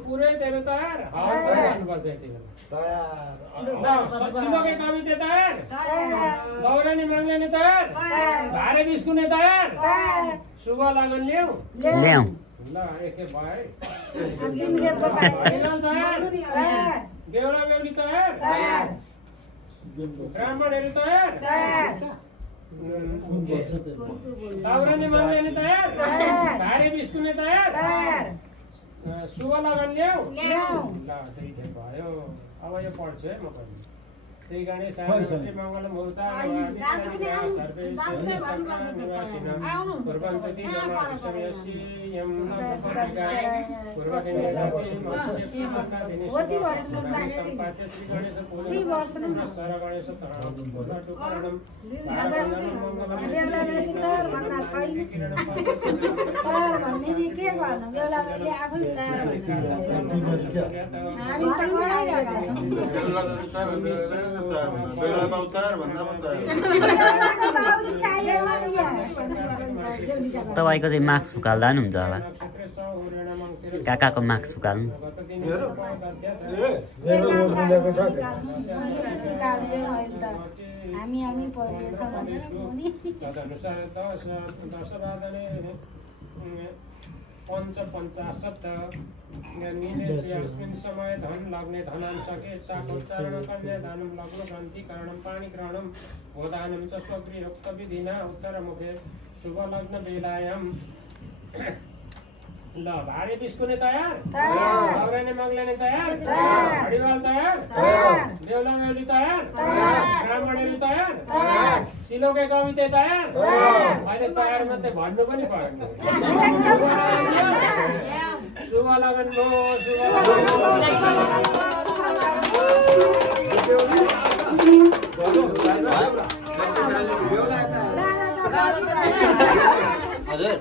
पुरै तेरो तयार सिलोके कविते तयार दौरानी माग्ने तयार भारे बिस्कुने तयार शुभ लगन ल्याऊ ल एकखेप भयो बेहुला बेहुली तयार ब्राह्मणहरू तयार दौरानी माग्ने तयार भारे बिस्कुने तयार शुभ लगन ल्याऊ ल त्यही ठिक भयो अब यो पढ्छु है म पनि श्री गणेश मङ्गल मुहूर्त तपाईको चाहिँ मार्क्स फुकाल्दा पनि हुन्छ होला काकाको मार्क्स फुकाल्नु पञ्चपञ्चाशत् अस्मिन् समय धन लग्ने धनांशके चाकोच्चारण कन्या दानं लग्न ग्रन्थिकरणं पाणिग्रहणं गोदानं च स्वगृहोक्त विधिना उत्तरमुखे शुभ लग्न बेलायां ल भारे बिस्कुने तयार दौरानी माग्ने तयार हडिवाल तयार बेहुला बेहुली तयार ब्राह्मणहरू तयार सिलोके कविते तयार अहिले तयार मात्रै भन्नु पनि पर्दैन शुभ लगन भयो हजुर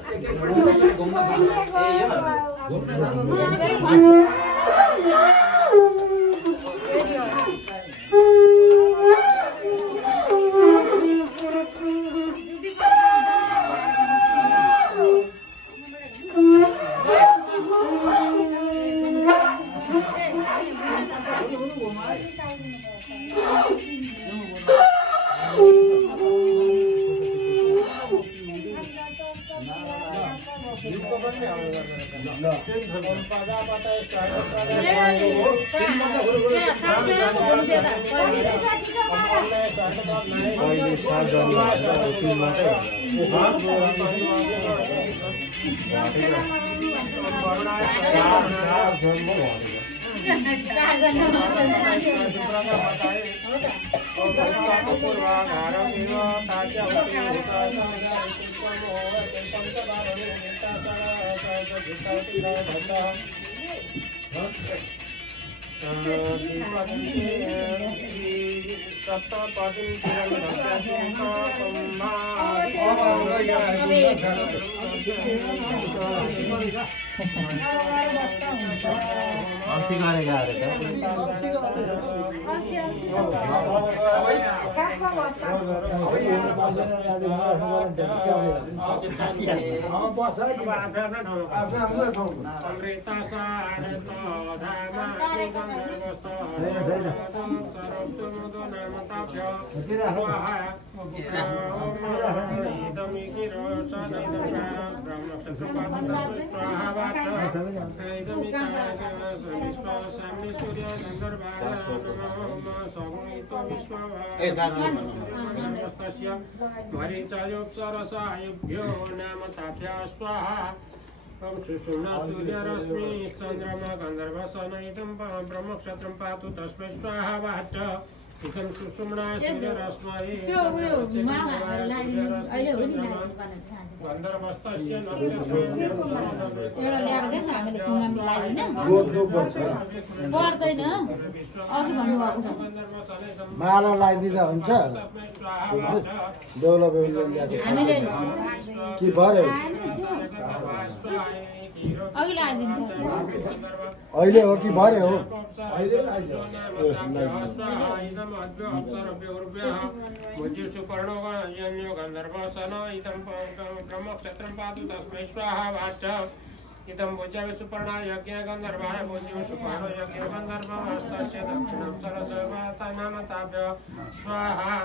हरिचयोपसरसायुभ्यो नाम ताभ्या स्वाहा सुषुम्ना सूर्यरश्मि चन्द्रमा गन्धर्वसनैतं ब्रह्मक्षत्रं पातु तस्मै स्वाहा वाच इदं सुषुम्ना सूर्यरश्मि गन्धर्वस्तस्य माला लगाइदिँदा हुन्छ बेहुला बेहुली कि भयो अहिले हो कि भरे हो इदं भुजवे सुपर्णा यज्ञ गंधर्वाय भुजवे सुपर्णो यज्ञ गंधर्वस्तस्य दक्षिणं सरसवाता नामताभ्य स्वाहा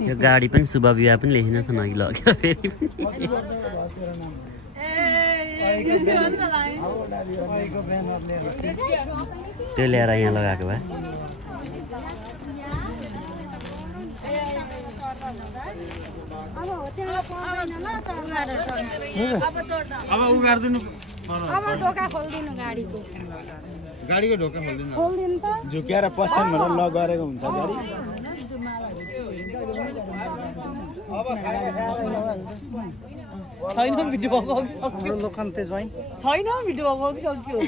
यो गाडी पनि शुभ विवाह पनि लेखेन छ नगि लगेर फेरि त्यो ल्याएर यहाँ लगाएको भए अब उगार्दिनु अब ढोका खोल्दिनु गाडीको ढोका खोल्दिनु त झुक्याएर पस्छन् भनेर ल गरेको हुन्छ गाडी छैन भिडियो भएको अघि सक्यो लोकन ते जै छैन भिडियो भएको अघि सक्यो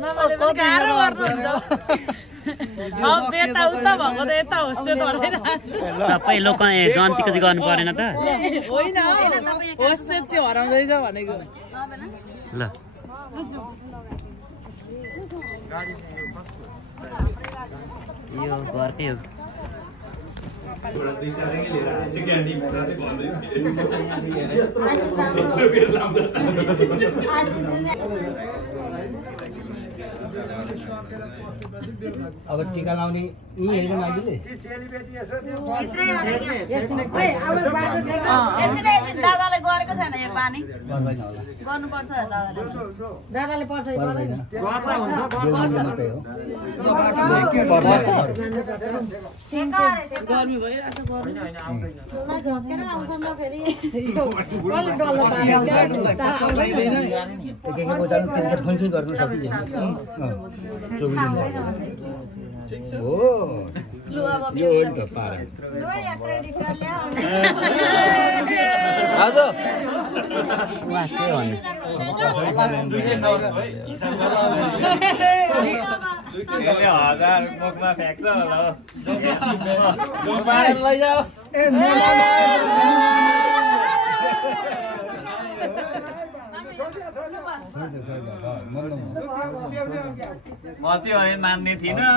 मामाले पनि गाह्रो गर्नुहुन्छ अब यता उता भएको त यता होस् त सबै लोक गन्तीको चाहिँ गर्नु परेन त होइन होस् चाहिँ हराउँदैछ भनेको ल यो घरकै हो थोड़ा दुई चारै लिएर सेकेन्ड टिम साथै भन्दै अब टीका लाउने यी हेर्न मागिले दादाले गरेको छैन यो पानी गर्दैन होला गर्नुपर्छ दादाले पर्छ गर्मी भइरहेछ फङ्की गर्नु सकिँदैन हो यो हो नि त पारा हजुर हजार मुखमा फ्याँक्छ होला लैजाऊ म चाहिँ मान्ने थिइनँ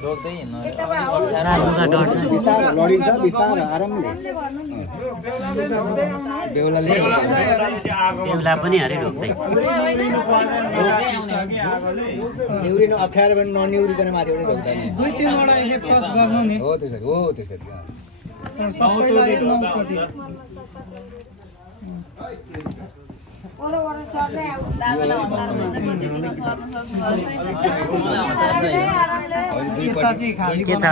रोक्दै लडिन्छ बिस्तारै आरामले बेहुला पनि अरे रोक्दै निउरिनु अप्ठ्यारो पनि ननिउरिकन माथि पनि रोक्दैन दुई तीनवटा एक टच गर्नु नि हो त्यसरी के छ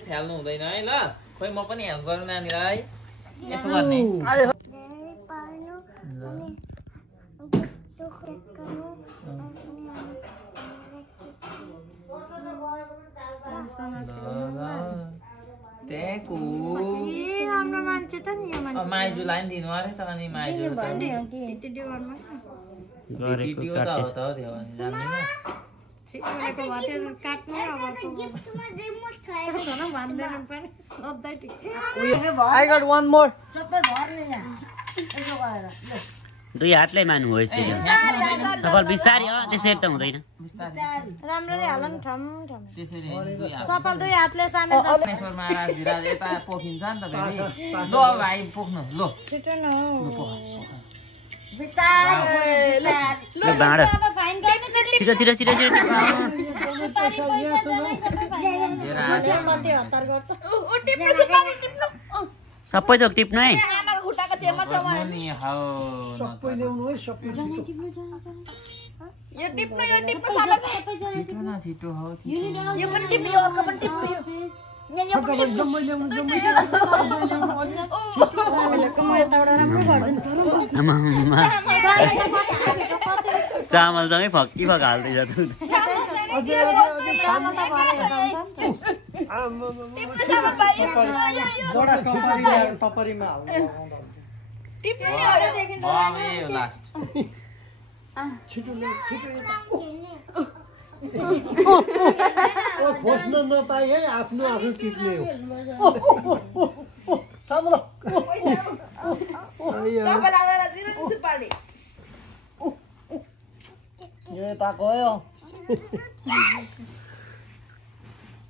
फ्याल्नु हुँदैन है ल खोइ म पनि हेल्प गर्नु नानीलाई यसो गर्ने माइजूलाई पनि दिनु अरे त अनि माइजू भिडियो त हो त त्यो भने जान्दिनँ I got one more. दुई हातले मान्नु हो यसरी सफल बिस्तारै त्यसरी त हुँदैन राम्ररी हाल नि ठम ठम त्यसरी सफल दुई हातले सानो परमेश्वर महाराज धिराज यता पोखिन्छ नि त फेरि ल भाइ पोख्नु ल छिटो न छिटो छिटो छिटो छिटो सबै थोक टिप्नु है चामलसँगै फक्की फक हाल्दैछ लास्ट खोज्न नपाए है आफ्नो आफ्नो टिप्ने हो यता गयो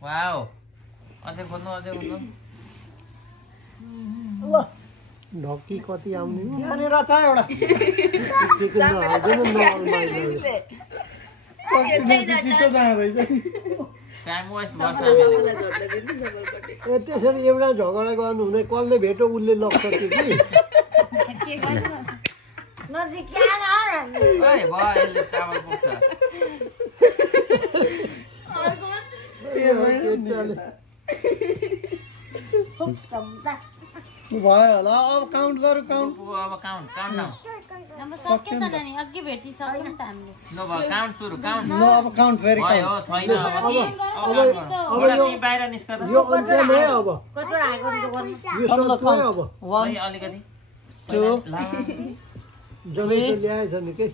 वाउ अझै खोज्नु ढक्की कति आउने यहाँनिर छ एउटा छिटो जाँदैछ त्यसरी एउटा झगडा गर्नु हुने कसले भेट्यो उसले लग्छ कि भयो होला अब काउन्ट गरौँ काउन्ट अघि भेटिसक्यौँ नि त हामीले ल अब काउन्ट फेरि यो अन्त्यमै अब यो सबै अब 1 2 जनै ल्याएछ नि के